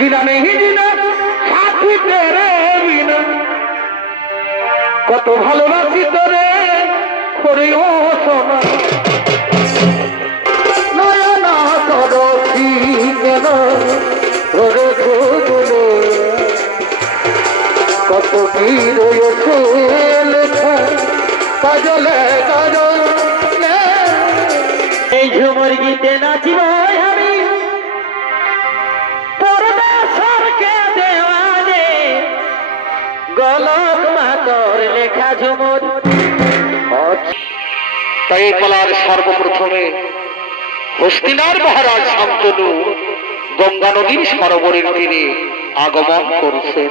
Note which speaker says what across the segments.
Speaker 1: জিনা নেই জিনা সাথী তেরে বিনা কত ভালোবাসি তোরে, করে ও সোনা। নয়না করো কেন ধরে খুঁজলে কত কাজলে
Speaker 2: এই ঝুমুর গীতে নাচিব মাতর লেখা ঝুমুর।
Speaker 1: তাই কলার সর্বপ্রথমে হস্তিনার মহারাজ শান্তনু গঙ্গা নদীর সরোবরের তীরে আগমন করছেন।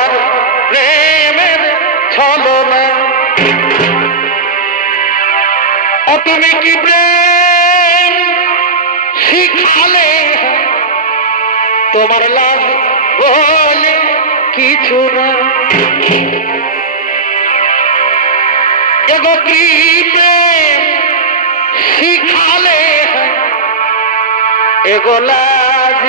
Speaker 1: তোমার লাভ বলে কিছু না। শিখালে এগো লাভ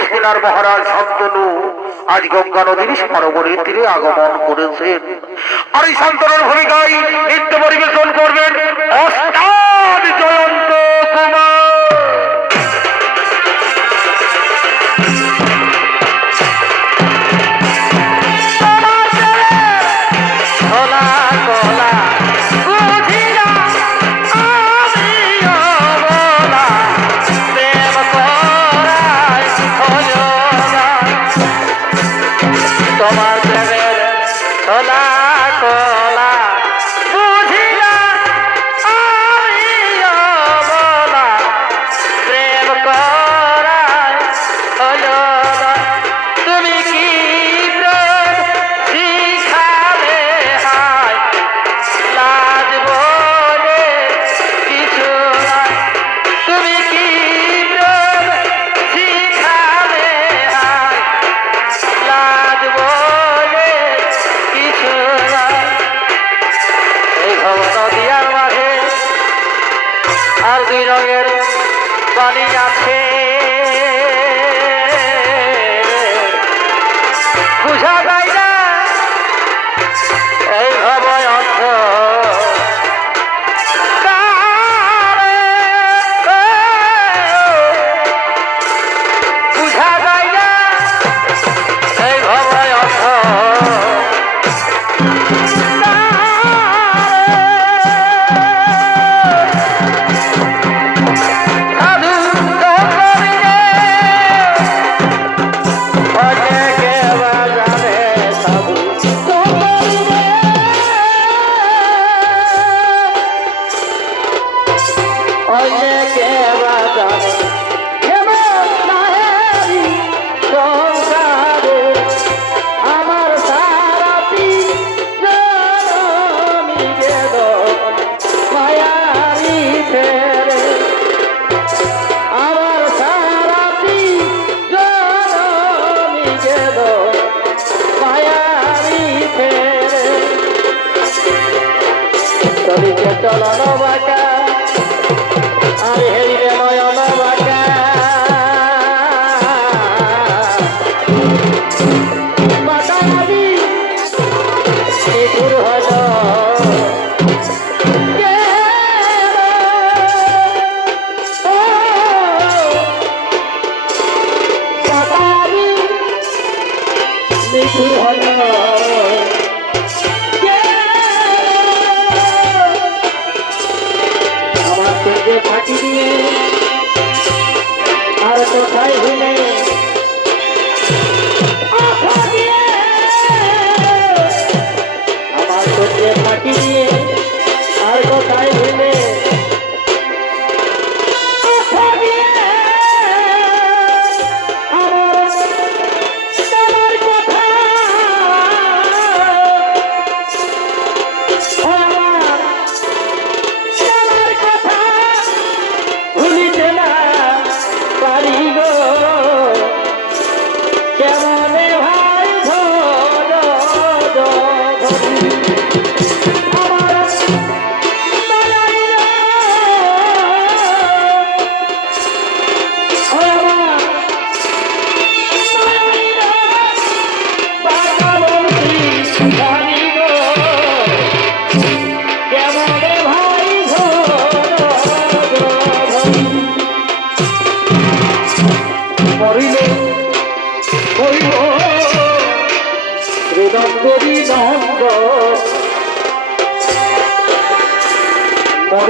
Speaker 1: হস্তিনার মহারাজ শান্তনু আজ গঙ্গা নদীর সরোবরের তীরে আগমন করেছেন। আর এই শান্তনুর ভূমিকায় নৃত্য পরিবেশন করবেন অষ্টাদ জয়ন্ত কুমার।
Speaker 2: কলা কলা আর দুই রঙের পানি আছে। বুঝা যায় না এই ভবয় তরিকে চলন বাঁকা
Speaker 1: তোকে ফাটিয়ে আর কোথায় হলে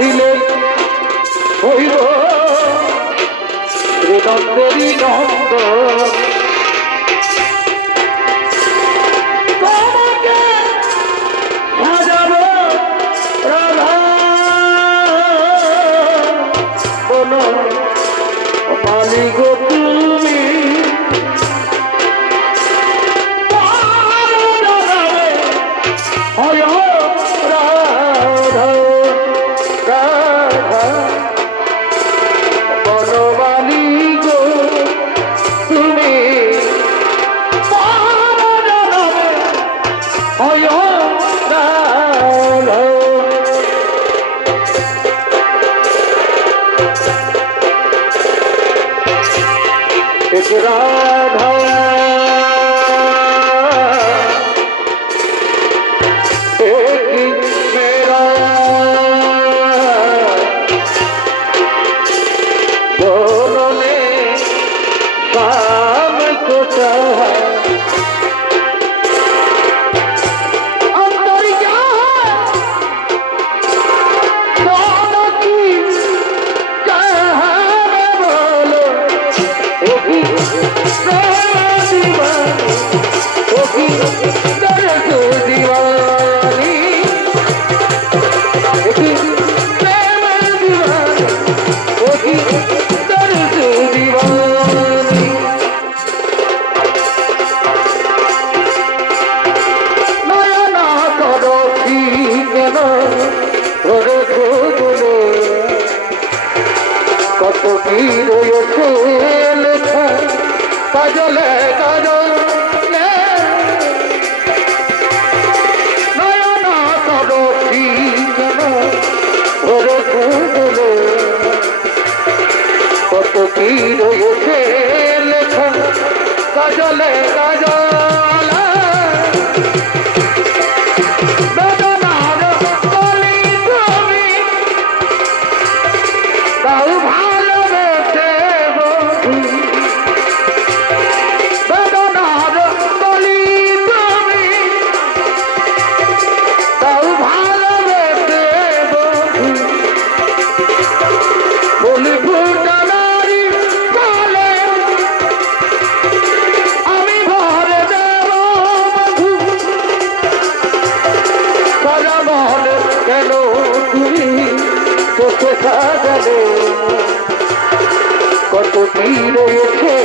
Speaker 1: করিলে love. so hard. কাজলে কাজল কত কি রয়েছে লেখা কাজলে কাজল বেদনার কলি তুমি তাও ভাই যাবে কত ভিড় এসে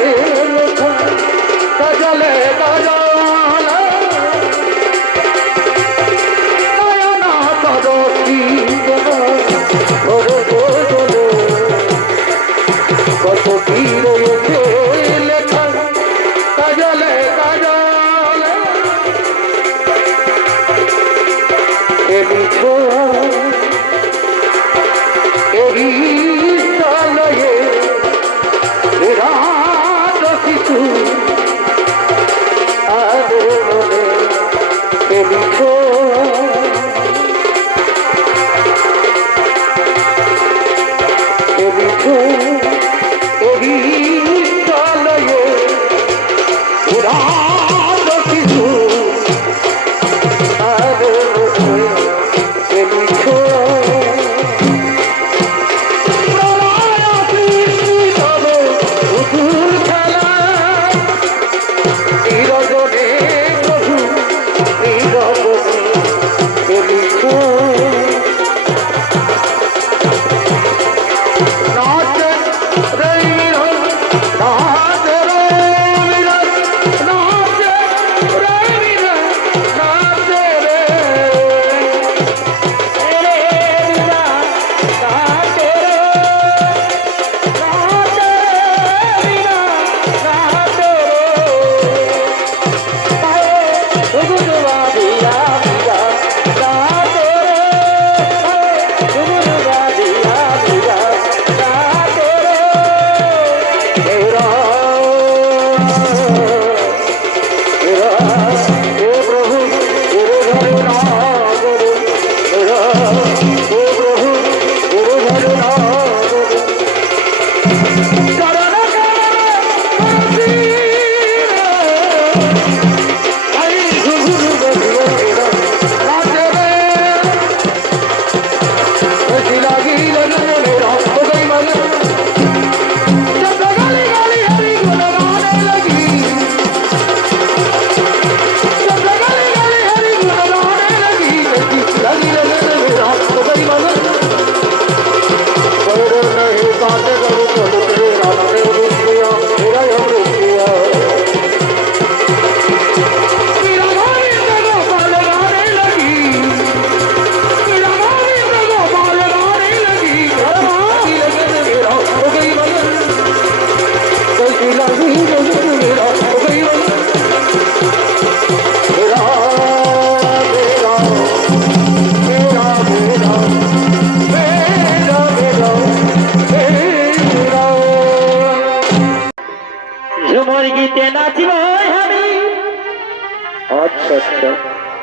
Speaker 1: Oh,
Speaker 2: রে
Speaker 1: ঝুমর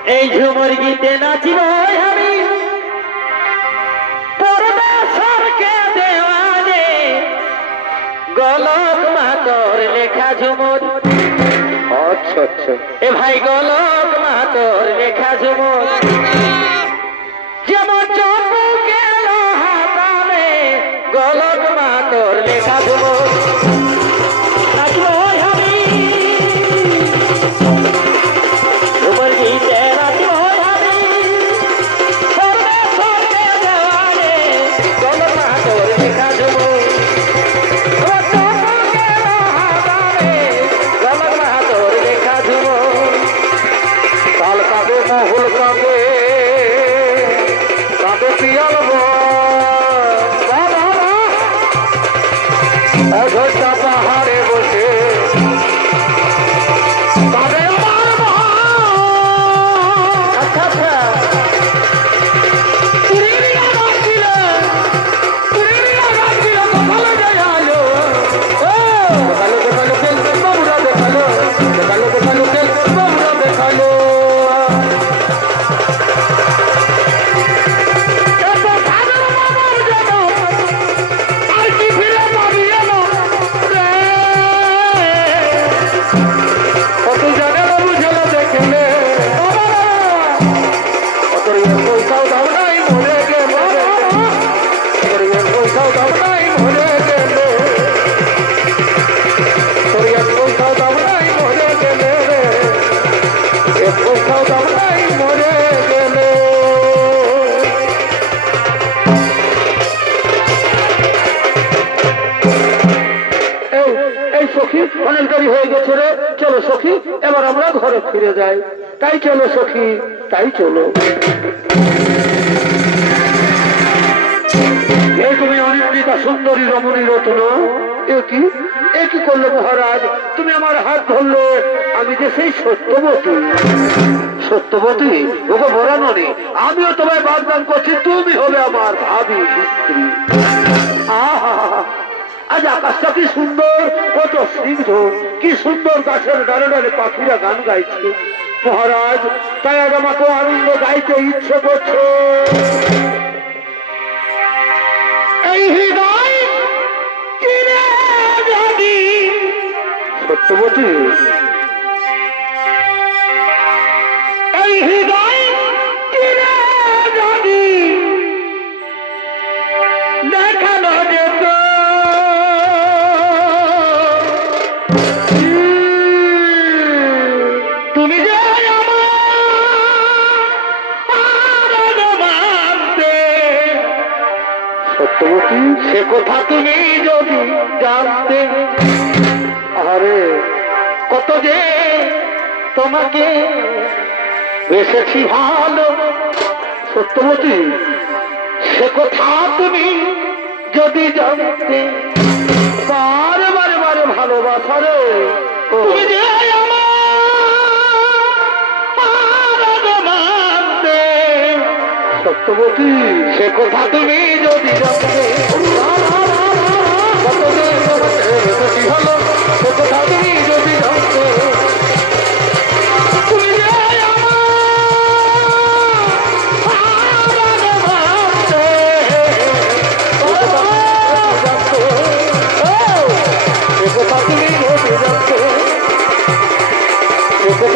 Speaker 1: এই ঝুমর গীতে নাচিব আমি। পরমেশ্বরকে দেওয়ানে গলক মাতর লেখা ঝুমর।
Speaker 2: আচ্ছা আচ্ছা।
Speaker 1: এ ভাই গলক মাতর লেখা ঝুমর। যেমন চপুকে হাতালে গলক মাতর লেখা ঝুমর।
Speaker 2: সখী, অনেক দেরি হয়ে গেছে রে। চলো সখী, এবার আমরা ঘরে ফিরে যাই। তাই চলো সখী, তাই চলো। তুমি অনিন্দিতা সুন্দরী রমণী রত্ন। এ কি? এ কি করল মহারাজ? তুমি আমার হাত ধরলে, আমি যে সেই সত্যবতী। সত্যবতী? ওকে বলানো নেই আমিও তোমায় বাদদান করছি, তুমি হবে আমার ভাবি স্ত্রী। আজ আকাশটা কি সুন্দর, কত স্নিগ্ধ, কি সুন্দর গাছের ডালে ডালে পাখিরা গান গাইছে। মহারাজ, তাই আজ আমাকে আনন্দ গাইতে ইচ্ছে করছে। সত্যবতী। এই
Speaker 1: তোমাকে বেসেছি ভালো। সত্যবতী সে কথা তুমি যদি জানতে বারে বারে বারে ভালোবাসা সত্যবতী সে কথা তুমি যদি জানতে কত হলো